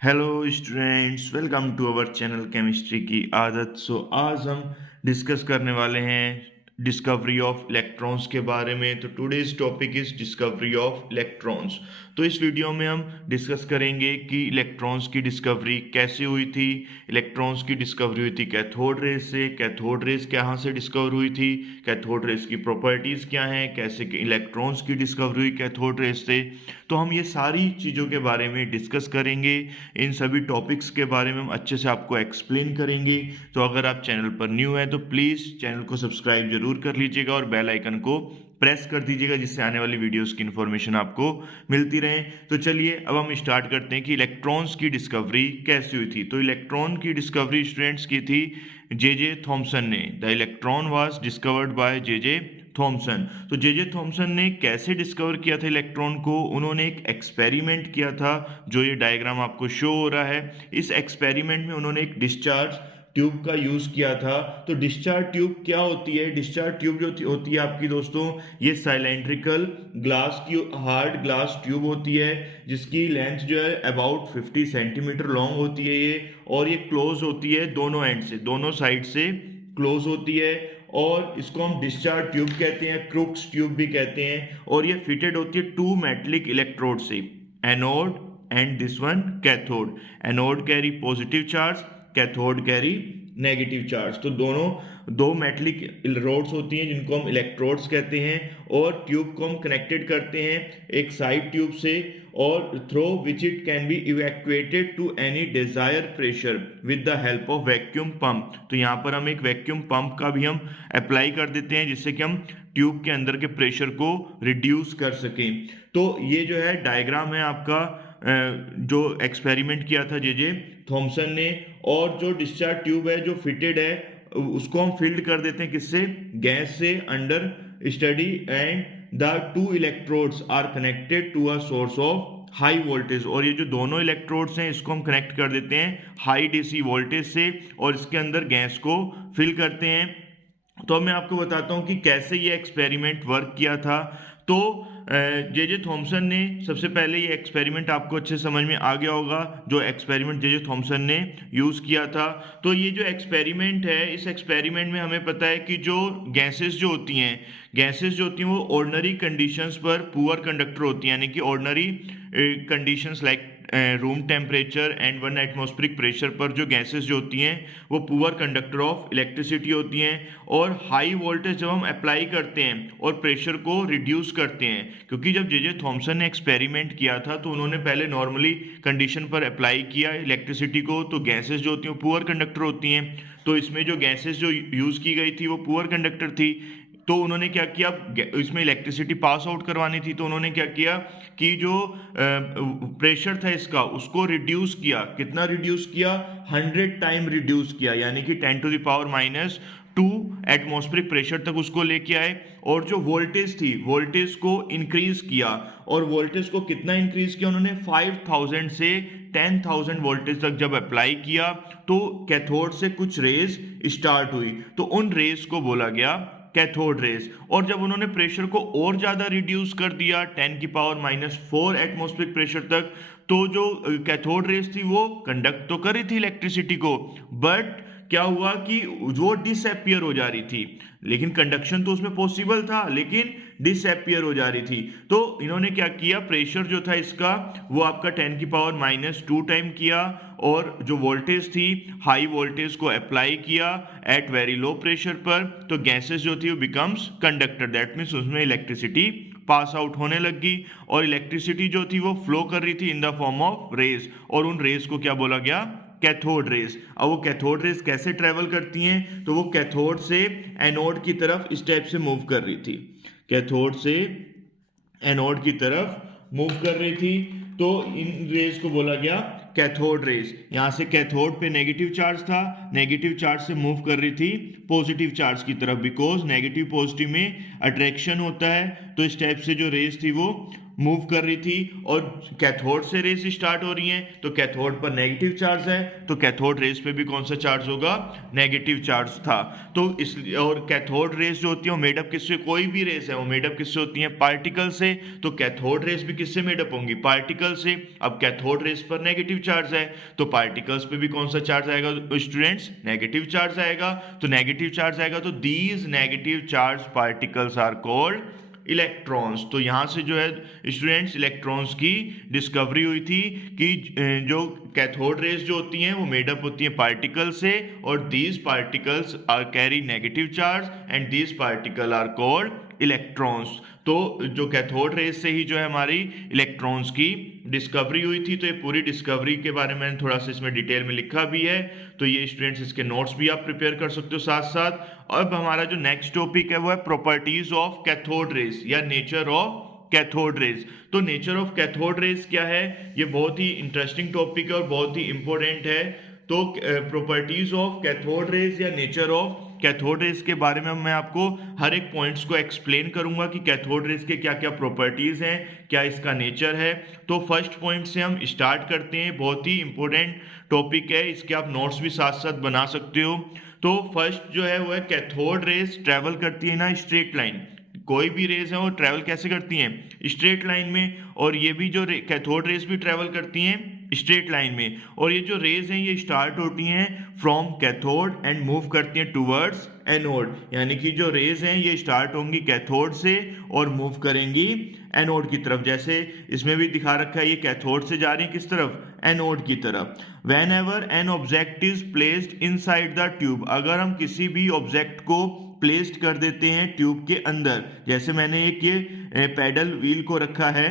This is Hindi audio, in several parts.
Hello students, welcome to our channel chemistry की आदत। आज हम डिस्कस करने वाले हैं डिस्कवरी ऑफ इलेक्ट्रॉन्स के बारे में। तो today's topic is discovery of electrons. तो इस वीडियो में हम डिस्कस करेंगे कि इलेक्ट्रॉन्स की डिस्कवरी कैसे हुई थी। इलेक्ट्रॉन्स की डिस्कवरी हुई थी कैथोड रेज से। कैथोड रेज कहाँ से डिस्कवर हुई थी, कैथोड रेज की प्रॉपर्टीज क्या हैं, कैसे कि इलेक्ट्रॉन्स की डिस्कवरी हुई कैथोड रेज से। तो हम ये सारी चीज़ों के बारे में डिस्कस करेंगे। इन सभी टॉपिक्स के बारे में हम अच्छे से आपको एक्सप्लेन करेंगे। तो अगर आप चैनल पर न्यू हैं तो प्लीज़ चैनल को सब्सक्राइब जरूर कर लीजिएगा और बेल आइकन को प्रेस कर दीजिएगा, जिससे आने वाली वीडियोस की इन्फॉर्मेशन आपको मिलती रहे। तो चलिए अब हम स्टार्ट करते हैं कि इलेक्ट्रॉन्स की डिस्कवरी कैसे हुई थी। तो इलेक्ट्रॉन की डिस्कवरी स्टूडेंट्स की थी जे थॉमसन ने। The electron was discovered by J Thomson. तो जे थॉमसन ने कैसे डिस्कवर किया था इलेक्ट्रॉन को? उन्होंने एक एक्सपेरिमेंट किया था, जो ये डायग्राम आपको शो हो रहा है। इस एक्सपेरिमेंट में उन्होंने एक डिस्चार्ज ट्यूब का यूज किया था। तो डिस्चार्ज ट्यूब क्या होती है? डिस्चार्ज ट्यूब जो होती है आपकी दोस्तों, ये साइलेंड्रिकल ग्लास की हार्ड ग्लास ट्यूब होती है, जिसकी लेंथ जो है अबाउट 50 सेंटीमीटर लॉन्ग होती है ये, और ये क्लोज होती है दोनों एंड से, दोनों साइड से क्लोज होती है। और इसको हम डिस्चार्ज ट्यूब कहते हैं, क्रुक्स ट्यूब भी कहते हैं। और ये फिटेड होती है टू मेटलिक इलेक्ट्रोड से, anode and this one cathode. Anode carry positive charge, cathode carry negative charge. तो दोनों दो मेटलिक रोड्स होती हैं जिनको हम इलेक्ट्रोड्स कहते हैं, और ट्यूब को हम कनेक्टेड करते हैं एक साइड ट्यूब से, और through which it can be evacuated to any desire pressure with the help of vacuum pump. तो यहाँ पर हम एक वैक्यूम पंप का भी हम अप्लाई कर देते हैं, जिससे कि हम ट्यूब के अंदर के प्रेशर को रिड्यूस कर सकें। तो ये जो है डायग्राम है आपका, जो एक्सपेरिमेंट किया था जे थॉमसन ने। और जो डिस्चार्ज ट्यूब है जो फिटेड है, उसको हम फिल्ड कर देते हैं किससे? गैस से under study, and the two electrodes are connected to a source of high voltage. और ये जो दोनों इलेक्ट्रोड्स हैं इसको हम कनेक्ट कर देते हैं हाई डीसी वोल्टेज से, और इसके अंदर गैस को फिल करते हैं। तो अब मैं आपको बताता हूँ कि कैसे ये एक्सपेरिमेंट वर्क किया था। तो जे थॉमसन ने सबसे पहले, ये एक्सपेरिमेंट आपको अच्छे समझ में आ गया होगा, जो एक्सपेरिमेंट जे थॉमसन ने यूज़ किया था। तो ये जो एक्सपेरिमेंट है, इस एक्सपेरिमेंट में हमें पता है कि जो गैसेस जो होती हैं वो ऑर्डिनरी कंडीशंस पर पुअर कंडक्टर होती हैं, यानी कि ordinary conditions like room temperature and 1 atmospheric pressure पर जो गैसेस जो होती हैं वो पुअर कंडक्टर ऑफ इलेक्ट्रिसिटी होती हैं। और हाई वोल्टेज जब हम अप्लाई करते हैं और प्रेशर को रिड्यूस करते हैं, क्योंकि जब जे थॉमसन ने एक्सपेरिमेंट किया था तो उन्होंने पहले नॉर्मली कंडीशन पर अप्लाई किया इलेक्ट्रिसिटी को, तो गैसेस जो होती हैं वो पुअर कंडक्टर होती हैं। तो इसमें जो गैसेस जो यूज़ की गई थी वो पुअर कंडक्टर थी। तो उन्होंने क्या किया, इसमें इलेक्ट्रिसिटी पास आउट करवानी थी, तो उन्होंने क्या किया कि जो प्रेशर था इसका उसको रिड्यूस किया। कितना रिड्यूस किया? 100 टाइम रिड्यूस किया, यानी कि 10 to the power -2 atmospheric pressure तक उसको लेके आए। और जो वोल्टेज थी, वोल्टेज को इंक्रीज किया। और वोल्टेज को कितना इंक्रीज किया उन्होंने? 5000 से 10,000 वोल्टेज तक जब अप्लाई किया, तो कैथोड से कुछ रेज स्टार्ट हुई, तो उन रेज को बोला गया कैथोड रेज। और जब उन्होंने प्रेशर को और ज़्यादा रिड्यूस कर दिया 10 की पावर -4 एटमॉस्फेरिक प्रेशर तक, तो जो कैथोड रेज थी वो कंडक्ट तो कर रही थी इलेक्ट्रिसिटी को, बट क्या हुआ कि वो डिसअपियर हो जा रही थी। लेकिन कंडक्शन तो उसमें पॉसिबल था, लेकिन डिसअपियर हो जा रही थी। तो इन्होंने क्या किया, प्रेशर जो था इसका वो आपका 10 की पावर -2 टाइम किया, और जो वोल्टेज थी हाई वोल्टेज को अप्लाई किया एट वेरी लो प्रेशर पर। तो गैसेस जो थी वो बिकम्स कंडक्टर, दैट मीन्स उसमें इलेक्ट्रिसिटी पास आउट होने लगी, और इलेक्ट्रिसिटी जो थी वो फ्लो कर रही थी in the form of rays, और उन रेज को क्या बोला गया? Cathode rays. अब वो कैथोड रेज कैसे ट्रेवल करती हैं? तो वो कैथोड से एनोड की तरफ इस टाइप से मूव कर रही थी, कैथोड से एनोड की तरफ मूव कर रही थी। तो इन रेज को बोला गया कैथोड रेज। यहाँ से कैथोड पे नेगेटिव चार्ज था, नेगेटिव चार्ज से मूव कर रही थी पॉजिटिव चार्ज की तरफ, बिकॉज नेगेटिव पॉजिटिव में अट्रैक्शन होता है। तो इस टाइप से जो रेज थी वो मूव कर रही थी और कैथोड से रेस स्टार्ट हो रही हैं, तो कैथोड पर नेगेटिव चार्ज है, तो कैथोड रेस पे भी कौन सा चार्ज होगा, नेगेटिव चार्ज था। तो इसलिए, और कैथोड रेस जो होती है वो मेडअप किससे, कोई भी रेस है वो मेडअप किससे होती है, पार्टिकल से, तो कैथोड रेस भी किससे मेडअप होंगी, पार्टिकल से। अब कैथोड रेस पर नेगेटिव चार्ज है, तो पार्टिकल्स पे भी कौन सा चार्ज आएगा स्टूडेंट्स, नेगेटिव चार्ज आएगा। तो नेगेटिव चार्ज आएगा तो these negative charge particles are called electrons. तो यहाँ से जो है स्टूडेंट्स इलेक्ट्रॉन्स की डिस्कवरी हुई थी कि जो कैथोड रेस जो होती हैं वो मेडअप होती हैं पार्टिकल से, और these particles are carry negative charge and these particle are called electrons. तो जो कैथोड रेस से ही जो है हमारी इलेक्ट्रॉन्स की डिस्कवरी हुई थी। तो ये पूरी डिस्कवरी के बारे में मैंने थोड़ा सा इसमें डिटेल में लिखा भी है, तो ये स्टूडेंट्स इसके नोट्स भी आप प्रिपेयर कर सकते हो साथ साथ। अब हमारा जो नेक्स्ट टॉपिक है वो है प्रॉपर्टीज ऑफ कैथोड रेस या नेचर ऑफ कैथोड रेस। तो नेचर ऑफ कैथोड रेस क्या है, ये बहुत ही इंटरेस्टिंग टॉपिक है और बहुत ही इंपॉर्टेंट है। तो प्रॉपर्टीज ऑफ कैथोड रेस या नेचर ऑफ कैथोड रेस के बारे में मैं आपको हर एक पॉइंट्स को एक्सप्लेन करूंगा कि कैथोड रेस के क्या क्या प्रॉपर्टीज हैं, क्या इसका नेचर है। तो फर्स्ट पॉइंट से हम स्टार्ट करते हैं, बहुत ही इंपॉर्टेंट टॉपिक है, इसके आप नोट्स भी साथ साथ बना सकते हो। तो फर्स्ट जो है वो है कैथोड रेस ट्रेवल करती है ना स्ट्रेट लाइन, कोई भी रेस है वो ट्रेवल कैसे करती हैं, स्ट्रेट लाइन में। और ये भी जो कैथोड रेस भी ट्रेवल करती हैं स्ट्रेट लाइन में। और ये जो रेज हैं ये स्टार्ट होती हैं फ्रॉम कैथोड एंड मूव करती हैं टूवर्ड्स एनोड, यानी कि जो रेज हैं ये स्टार्ट होंगी कैथोड से और मूव करेंगी एनोड की तरफ। जैसे इसमें भी दिखा रखा है ये कैथोड से जा रही है किस तरफ, एनोड की तरफ। When ever an object is placed inside the tube, अगर हम किसी भी ऑब्जेक्ट को प्लेस्ड कर देते हैं ट्यूब के अंदर, जैसे मैंने एक ये पैडल व्हील को रखा है,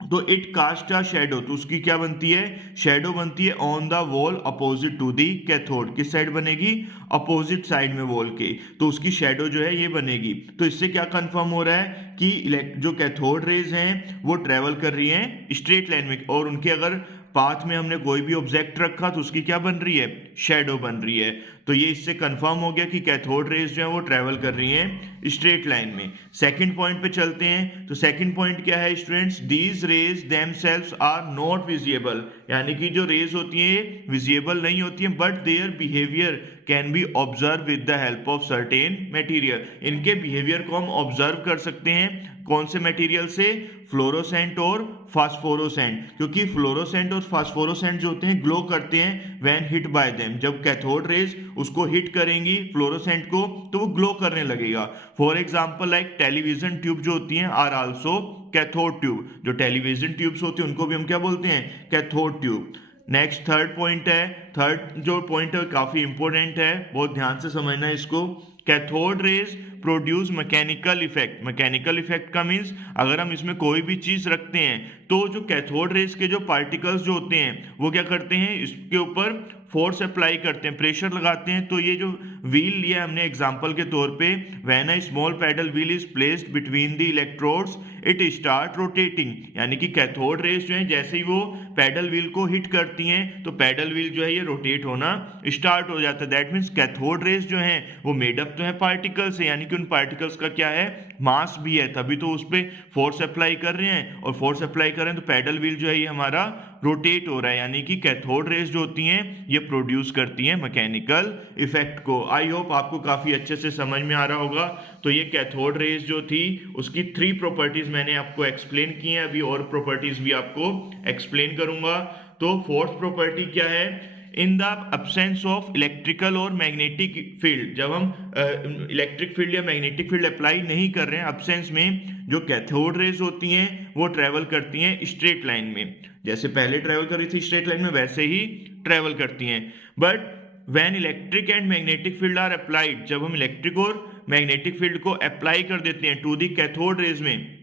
तो इट कास्ट अ शेडो, तो उसकी क्या बनती है, शेडो बनती है on the wall opposite to the cathode. किस साइड बनेगी, अपोजिट साइड में वॉल के, तो उसकी शेडो जो है ये बनेगी। तो इससे क्या कंफर्म हो रहा है कि जो कैथोड रेज हैं वो ट्रेवल कर रही हैं स्ट्रेट लाइन में, और उनके अगर पाथ में हमने कोई भी ऑब्जेक्ट रखा तो उसकी क्या बन रही है, शेडो बन रही है। तो ये इससे कंफर्म हो गया कि कैथोड रेज जो है वो ट्रेवल कर रही हैं स्ट्रेट लाइन में। सेकंड पॉइंट पे चलते हैं, तो सेकंड पॉइंट क्या है students, these rays themselves are not visible, यानी कि जो रेज होती हैं विजिबल नहीं होती हैं, but their behaviour can be observe with the help of certain material. इनके बिहेवियर को हम ऑब्जर्व कर सकते हैं कौन से मटेरियल से, फ्लोरोसेंट और फास्फोरोसेंट, क्योंकि फ्लोरोसेंट और फास्फोरोसेंट जो होते हैं ग्लो करते हैं व्हेन हिट बाय देम। जब कैथोड रेज उसको हिट करेंगी फ्लोरोसेंट को तो वो ग्लो करने लगेगा। For example like television tube जो होती हैं आर आल्सो कैथोड ट्यूब, जो टेलीविजन ट्यूब्स होती हैं उनको भी हम क्या बोलते हैं, cathode tube. Next third point है, थर्ड जो पॉइंट है काफी इंपॉर्टेंट है, बहुत ध्यान से समझना है इसको। Cathode rays produce mechanical effect, mechanical effect का मीन्स अगर हम इसमें कोई भी चीज रखते हैं तो जो कैथोड रेज के जो पार्टिकल्स जो होते हैं वो क्या करते हैं, इसके ऊपर फोर्स अप्लाई करते हैं, प्रेशर लगाते हैं। तो ये जो व्हील लिया हमने एग्जांपल के तौर पे, when a small paddle wheel is placed between the electrodes it start rotating, यानी कि कैथोड रेज जो है जैसे ही वो पैडल व्हील को हिट करती हैं तो पैडल व्हील जो है ये रोटेट होना स्टार्ट हो जाता है। दैट मीन्स कैथोड रेज जो है वो मेडअप तो है पार्टिकल से, यानी कि उन पार्टिकल्स का क्या है, मास भी है, तभी तो उस पर फोर्स अप्लाई कर रहे हैं, और फोर्स अप्लाई कर रहे हैं तो पैडल व्हील जो है ये हमारा रोटेट हो रहा है। यानी कि कैथोड रेज जो होती हैं ये प्रोड्यूस करती हैं मैकेनिकल इफेक्ट को। आई होप आपको काफी अच्छे से समझ में आ रहा होगा। तो ये कैथोड रेज जो थी उसकी 3 प्रॉपर्टीज मैंने आपको एक्सप्लेन की हैं, अभी और प्रॉपर्टीज भी आपको एक्सप्लेन करूंगा। तो फोर्थ प्रॉपर्टी क्या है, in the absence of electrical और मैग्नेटिक फील्ड, जब हम इलेक्ट्रिक फील्ड या मैग्नेटिक फील्ड अप्लाई नहीं कर रहे हैं, एब्सेंस में जो कैथोड रेज होती हैं वो ट्रेवल करती हैं स्ट्रेट लाइन में, जैसे पहले ट्रेवल कर रही थी स्ट्रेट लाइन में वैसे ही ट्रेवल करती हैं। But when electric and magnetic field are applied, जब हम इलेक्ट्रिक और मैग्नेटिक फील्ड को अप्लाई कर देते हैं टू दी कैथोड रेज में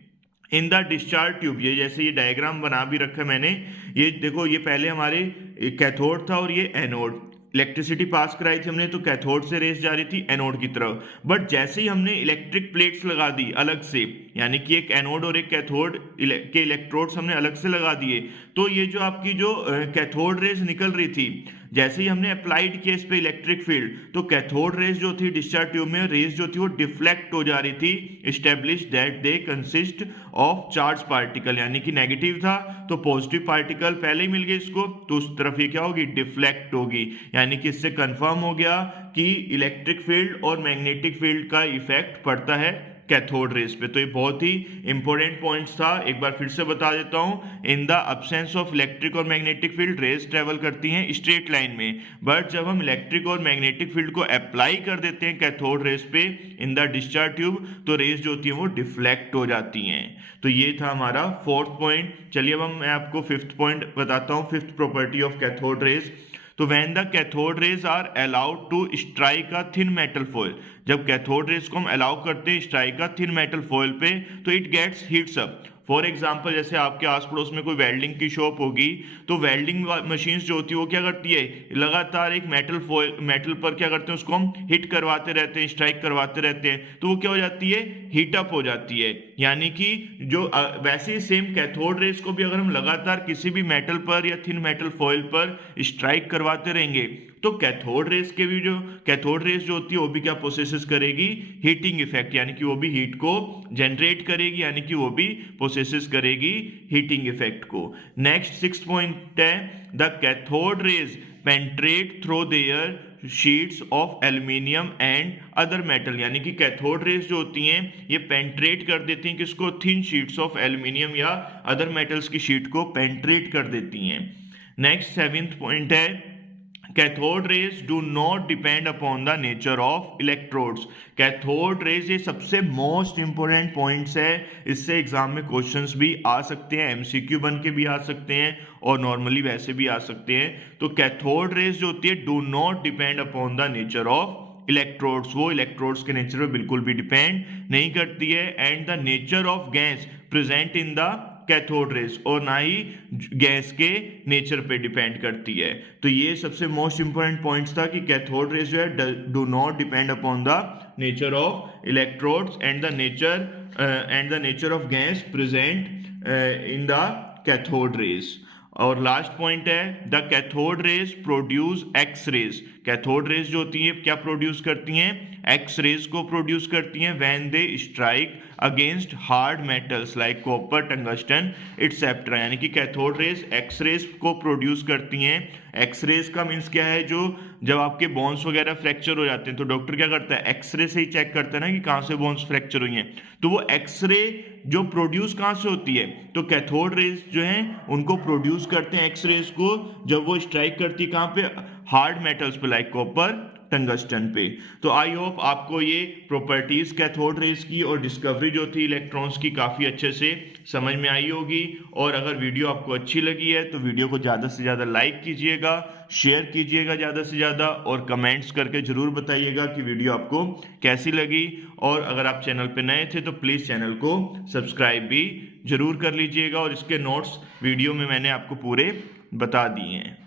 इन द डिस्चार्ज ट्यूब, ये जैसे ये डायग्राम बना भी रखा है मैंने, ये देखो ये पहले हमारे कैथोड था और ये एनोड, इलेक्ट्रिसिटी पास कराई थी हमने तो कैथोड से रेस जा रही थी एनोड की तरफ। बट जैसे ही हमने इलेक्ट्रिक प्लेट्स लगा दी अलग से, यानी कि एक एनोड और एक कैथोड के इलेक्ट्रोड्स हमने अलग से लगा दिए, तो ये जो आपकी जो कैथोड रेस निकल रही थी जैसे ही हमने अप्लाइड किया इस पे इलेक्ट्रिक फील्ड, तो कैथोड रेज जो थी डिस्चार्ज ट्यूब में, रेज जो थी वो डिफ्लेक्ट हो जा रही थी। Establish that they consist of charge particle, यानी कि नेगेटिव था तो पॉजिटिव पार्टिकल पहले ही मिल गए इसको, तो उस तरफ ये क्या होगी, डिफ्लेक्ट होगी। यानी कि इससे कंफर्म हो गया कि इलेक्ट्रिक फील्ड और मैग्नेटिक फील्ड का इफेक्ट पड़ता है कैथोड रेज पे। तो ये बहुत ही इंपॉर्टेंट पॉइंट्स था, एक बार फिर से बता देता हूं। In the absence of electric और मैग्नेटिक फील्ड, रेज ट्रेवल करती हैं स्ट्रेट लाइन में, बट जब हम इलेक्ट्रिक और मैग्नेटिक फील्ड को अप्लाई कर देते हैं कैथोड रेज पे इन द डिस्चार्ज ट्यूब, तो रेज जो होती हैं वो डिफ्लेक्ट हो जाती हैं। तो ये था हमारा फोर्थ पॉइंट। चलिए अब मैं आपको फिफ्थ पॉइंट बताता हूँ, fifth property of cathode rays. तो when the cathode rays are allowed to strike a thin metal foil, जब कैथोड रेज को हम अलाउ करते हैं strike a thin metal foil पे, तो it gets heats up. For example, जैसे आपके आस पड़ोस में कोई वेल्डिंग की शॉप होगी, तो वेल्डिंग मशीन्स जो होती है वो क्या करती है, लगातार एक मेटल पर क्या करते हैं, उसको हम हिट करवाते रहते हैं, स्ट्राइक करवाते रहते हैं, तो वो क्या हो जाती है, हीट अप हो जाती है। यानी कि जो वैसे ही सेम कैथोड रेज को भी अगर हम लगातार किसी भी मेटल पर या थिन मेटल फॉइल पर स्ट्राइक करवाते रहेंगे, तो कैथोड रेज जो होती है वो भी क्या प्रोसेसेस करेगी, हीटिंग इफेक्ट, यानी कि वो भी हीट को जनरेट करेगी, यानी कि वो भी प्रोसेसेस करेगी हीटिंग इफेक्ट को। नेक्स्ट सिक्स्थ पॉइंट है, the cathode raise penetrate through their sheets of aluminium and other metal, यानी कि कैथोड रेज जो होती हैं ये पेंट्रेट कर देती हैं किसको, थिन शीट्स ऑफ एल्यूमिनियम या अदर मेटल्स की शीट को पेंट्रेट कर देती हैं। नेक्स्ट सेवेंथ पॉइंट है, cathode rays do not depend upon the nature of electrodes. Cathode rays ये सबसे मोस्ट इंपोर्टेंट पॉइंट्स है, इससे एग्जाम में क्वेश्चंस भी आ सकते हैं, एमसीक्यू बन के भी आ सकते हैं और नॉर्मली वैसे भी आ सकते हैं। तो कैथोड रेज जो होती है do not depend upon the nature of electrodes, वो इलेक्ट्रोड्स के नेचर पे बिल्कुल भी डिपेंड नहीं करती है। And the nature of gas present in the cathode rays, और ना ही गैस के नेचर पे डिपेंड करती है। तो ये सबसे मोस्ट इंपोर्टेंट पॉइंट्स था कि कैथोड रेज जो है do not depend upon the nature of electrodes and the nature of gas present in the cathode rays. और लास्ट पॉइंट है, the cathode rays produce X rays. Cathode rays जो होती है क्या प्रोड्यूस करती हैं, एक्स रेज को प्रोड्यूस करती हैं when they strike against hard metals like copper, tungsten etcetera. यानी कि कैथोड रेज एक्स रेज को प्रोड्यूस करती हैं। एक्स रेज का मीन्स क्या है, जो जब आपके बोन्स वगैरह फ्रैक्चर हो जाते हैं तो डॉक्टर क्या करता है, एक्सरे से ही चेक करता है ना कि कहाँ से बोन्स फ्रैक्चर हुई हैं। तो वो एक्सरे जो प्रोड्यूस कहाँ से होती है, तो कैथोड रेज जो हैं उनको प्रोड्यूस करते हैं एक्स रेज को, जब वो स्ट्राइक करती है कहाँ पे, हार्ड मेटल्स पे लाइक कॉपर, टंगस्टन पे। तो आई होप आपको ये प्रॉपर्टीज कैथोड रेज की और डिस्कवरी जो थी इलेक्ट्रॉन्स की काफ़ी अच्छे से समझ में आई होगी। और अगर वीडियो आपको अच्छी लगी है तो वीडियो को ज़्यादा से ज़्यादा लाइक कीजिएगा, शेयर कीजिएगा ज़्यादा से ज़्यादा, और कमेंट्स करके ज़रूर बताइएगा कि वीडियो आपको कैसी लगी। और अगर आप चैनल पे नए थे तो प्लीज़ चैनल को सब्सक्राइब भी ज़रूर कर लीजिएगा, और इसके नोट्स वीडियो में मैंने आपको पूरे बता दिए हैं।